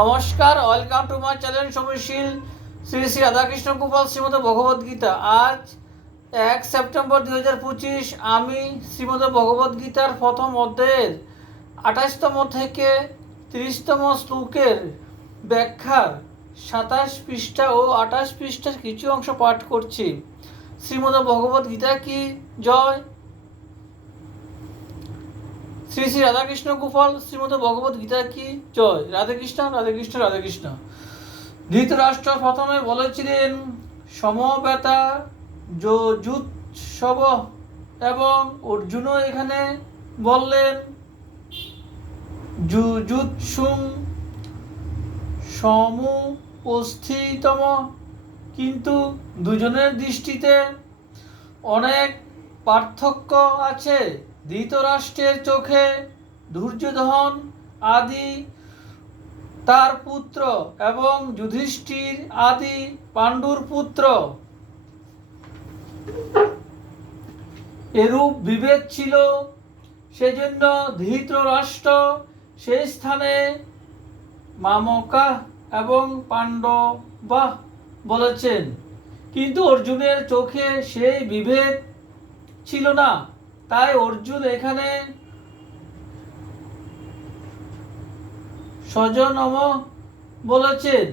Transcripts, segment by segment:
নমস্কার, welcome to my channel সমীশীল শ্রী শ্রী রাধাকৃষ্ণ গোপাল শ্রীমদ ভগবদ্গীতা। আজ 1 সেপ্টেম্বর 2025 আমি শ্রীমদ ভগবদ্গীতার প্রথম অধ্যায়ের 28তম থেকে 30তম শ্লোকের ব্যাখ্যার 27 পৃষ্ঠা ও 28 পৃষ্ঠার কিছু অংশ পাঠ করছি। শ্রীমদ ভগবদ্গীতা কি জয়। শ্রী শ্রী রাধাকৃষ্ণ গোপাল শ্রীমদ ভগবত গীতা কি জয়। রাধাকৃষ্ণ রাধাকৃষ্ণ রাধাকৃষ্ণ। ধৃতরাষ্ট্র প্রথমে বলেছিলেন সমবেতা যুৎসব, এবং অর্জুনও এখানে বললেন যুজুৎসুং সমুপস্থিতম, কিন্তু দুজনের দৃষ্টিতে অনেক পার্থক্য আছে। ধৃতরাষ্ট্রের চোখে দুর্যোধন আদি তার পুত্র এবং যুধিষ্ঠির আদি পাণ্ডুর পুত্র। এরূপ বিভেদ ছিল, সেজন্য ধৃতরাষ্ট্র সেই স্থানে মামকা এবং পাণ্ডবা বলেছেন, কিন্তু অর্জুনের চোখে সেই বিভেদ ছিল না। তাই অর্জুন এখানে স্বজনম বলেছেন,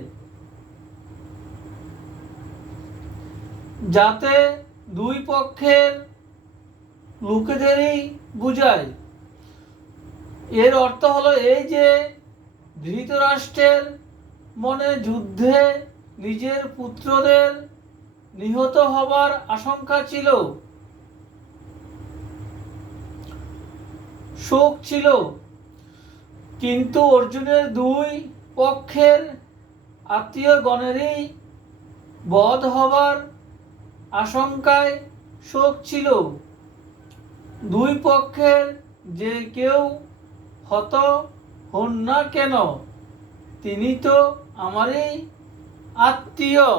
যাতে দুই পক্ষের লোকেদেরই বুঝায়। এর অর্থ হলো এই যে ধৃতরাষ্ট্রের মনে যুদ্ধে নিজের পুত্রদের নিহত হবার আশঙ্কা ছিল, শোক ছিল, কিন্তু অর্জুনের দুই পক্ষের আত্মীয়গণেরই বধ হবার আশঙ্কায় শোক ছিল। দুই পক্ষের যে কেউ হত হন না কেন, তিনি তো আমারই আত্মীয়।